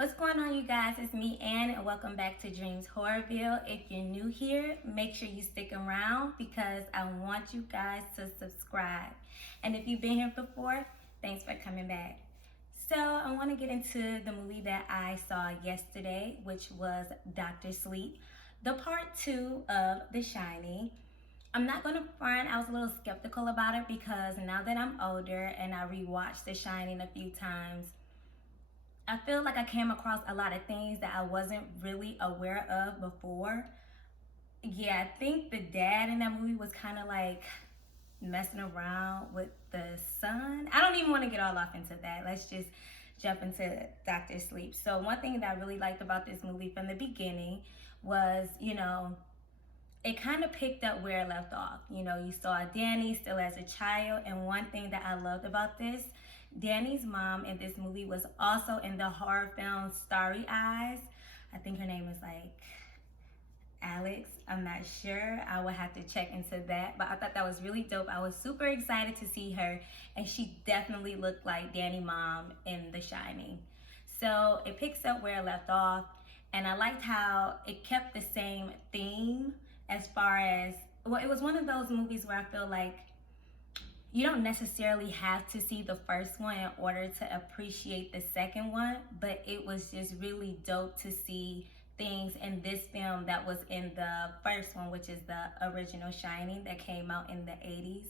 What's going on, you guys? It's me, Ann, and welcome back to DreamsHorrorVille. If you're new here, make sure you stick around because I want you guys to subscribe. And if you've been here before, thanks for coming back. So I want to get into the movie that I saw yesterday, which was Dr. Sleep, the part 2 of The Shining. I'm not going to front, I was a little skeptical about it because now that I'm older and I rewatched The Shining a few times, I feel like I came across a lot of things that I wasn't really aware of before. Yeah, I think the dad in that movie was kind of like messing around with the son. I don't even want to get all off into that. Let's just jump into Dr. Sleep. So one thing that I really liked about this movie from the beginning was, it kind of picked up where it left off. You saw Danny still as a child, and one thing that I loved about this, Danny's mom in this movie was also in the horror film Starry Eyes. I think her name is like Alex. I'm not sure. I would have to check into that. But I thought that was really dope. I was super excited to see her. And she definitely looked like Danny's mom in The Shining. So it picks up where it left off. And I liked how it kept the same theme as far as, well, it was one of those movies where I feel like you don't necessarily have to see the first one in order to appreciate the second one, but it was just really dope to see things in this film that was in the first one, which is the original Shining that came out in the 80s.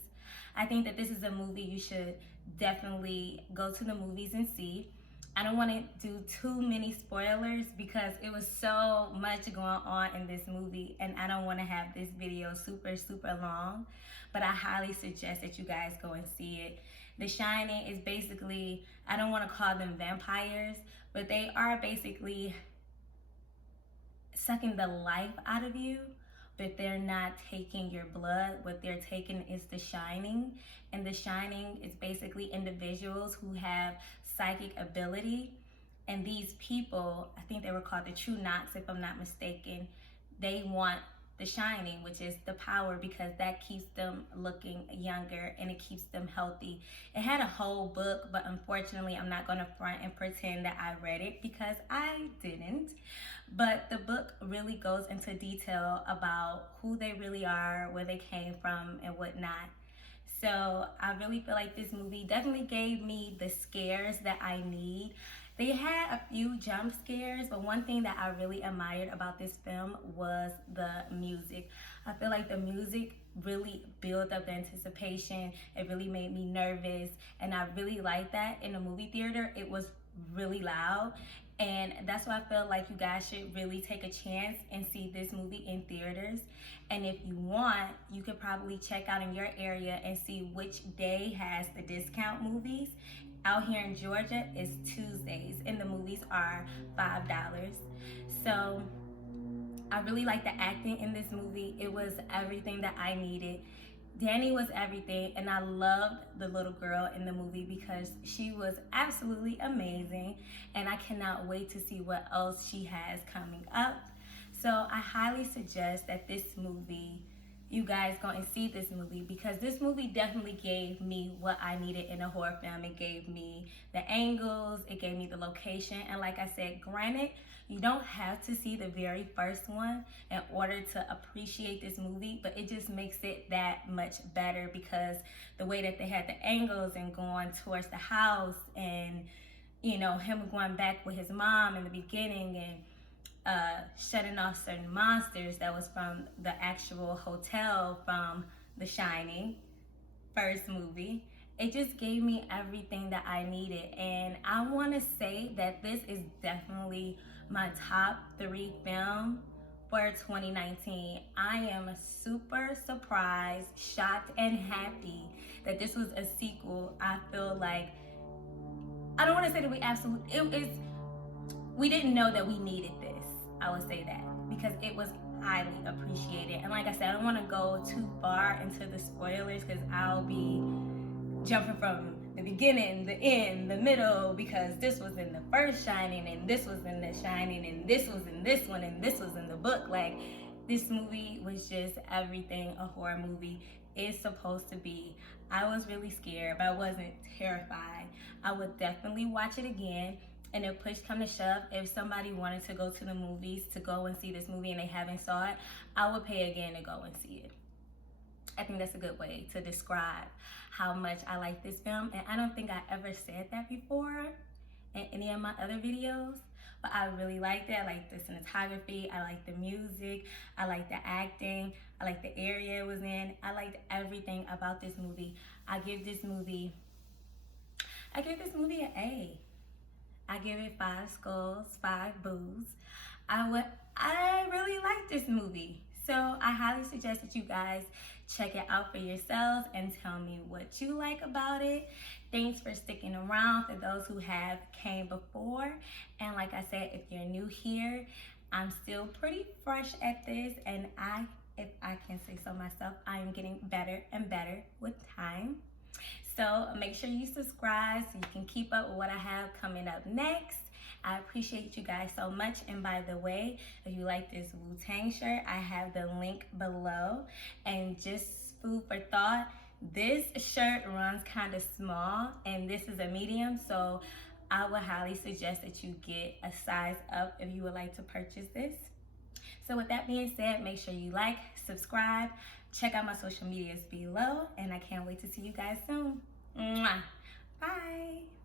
I think that this is a movie you should definitely go to the movies and see. I don't want to do too many spoilers because it was so much going on in this movie, and I don't want to have this video super long, but I highly suggest that you guys go and see it. The Shining is basically, I don't want to call them vampires, but they are basically sucking the life out of you, but they're not taking your blood. What they're taking is the Shining, and the Shining is basically individuals who have psychic ability, and these people, I think they were called the True Knots if I'm not mistaken, they want the Shining, which is the power, because that keeps them looking younger and it keeps them healthy. It had a whole book, but unfortunately I'm not going to front and pretend that I read it because I didn't. But the book really goes into detail about who they really are, where they came from, and whatnot. So I really feel like this movie definitely gave me the scares that I need. They had a few jump scares, but one thing that I really admired about this film was the music. I feel like the music really built up the anticipation. It really made me nervous, and I really liked that. In the movie theater, it was really loud, and that's why I feel like you guys should really take a chance and see this movie in theaters. And if you want, you could probably check out in your area and see which day has the discount movies. Out here in Georgia, it's Tuesdays, and the movies are $5. So I really like the acting in this movie. It was everything that I needed. Danny was everything, and I loved the little girl in the movie because she was absolutely amazing, and I cannot wait to see what else she has coming up. So I highly suggest that this movie, you guys go and see this movie, because this movie definitely gave me what I needed in a horror film. It gave me the angles, it gave me the location, and like I said, granted, you don't have to see the very first one in order to appreciate this movie, but it just makes it that much better because the way that they had the angles and going towards the house, and him going back with his mom in the beginning, and shutting off certain monsters that was from the actual hotel from The Shining first movie. It just gave me everything that I needed, and I want to say that this is definitely my top 3 film for 2019. I am super surprised, shocked, and happy that this was a sequel. I feel like, I don't want to say that we didn't know that we needed this. I would say that because it was highly appreciated. And like I said, I don't want to go too far into the spoilers because I'll be jumping from the beginning, the end, the middle, because this was in the first Shining, and this was in the Shining, and this was in this one, and this was in the book. Like, this movie was just everything a horror movie is supposed to be. I was really scared, but I wasn't terrified. I would definitely watch it again. And if push come to shove, if somebody wanted to go to the movies to go and see this movie and they haven't saw it, I would pay again to go and see it. I think that's a good way to describe how much I like this film. And I don't think I ever said that before in any of my other videos, but I really liked it. I like the cinematography, I like the music, I like the acting, I like the area it was in. I liked everything about this movie. I give this movie an A. I give it 5 skulls, 5 boos. I really like this movie. So I highly suggest that you guys check it out for yourselves and tell me what you like about it. Thanks for sticking around for those who have came before. And like I said, if you're new here, I'm still pretty fresh at this, and if I can say so myself, I am getting better and better with time. So make sure you subscribe so you can keep up with what I have coming up next. I appreciate you guys so much. And by the way, if you like this WuTang shirt, I have the link below. And just food for thought, this shirt runs kind of small and this is a medium, so I would highly suggest that you get a size up if you would like to purchase this. So with that being said, make sure you like, subscribe, check out my social medias below, and I can't wait to see you guys soon. Mwah. Bye.